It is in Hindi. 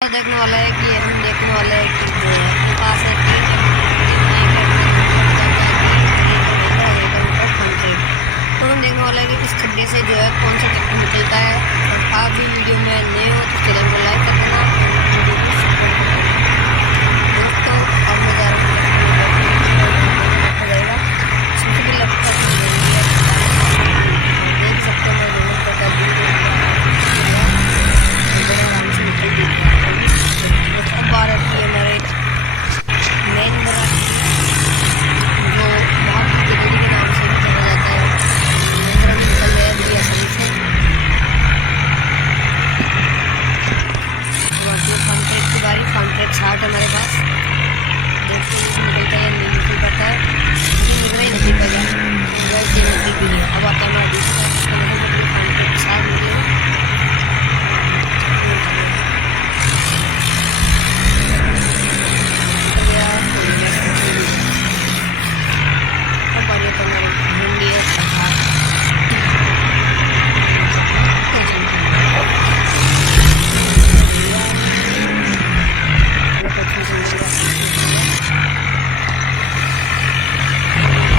तो देखने वाला है कि हम देखने वाले हैं कि जो है अपने पास है कि तो हम देखने वाला है कि इस खड्डे से जो है कौन सा ट्रैक्टर निकलता है। और आप भी वीडियो में नए हो तो चैनल को लाइक कर देना, वीडियो को सपोर्ट कर देना दोस्तों। अब मैं जा रहा हूँ जाएगा सबसे पहले देख सकते हैं मैं आराम से निकल गया। अब बात आती है हमारे मेन जो बहुत तेजी के नाम से भी जाना जाता है। महिंद्रा भी निकल गया बड़ी आसानी से। फार्म ट्रैक की बारी, फार्म ट्रैक 60 हमारे पास, देखते हैं निकलता है नहीं निकल पाता है, लेकिन निकल ही नहीं पाएगा, वैसे निकल भी गया। अब आता है हमारा दूसरा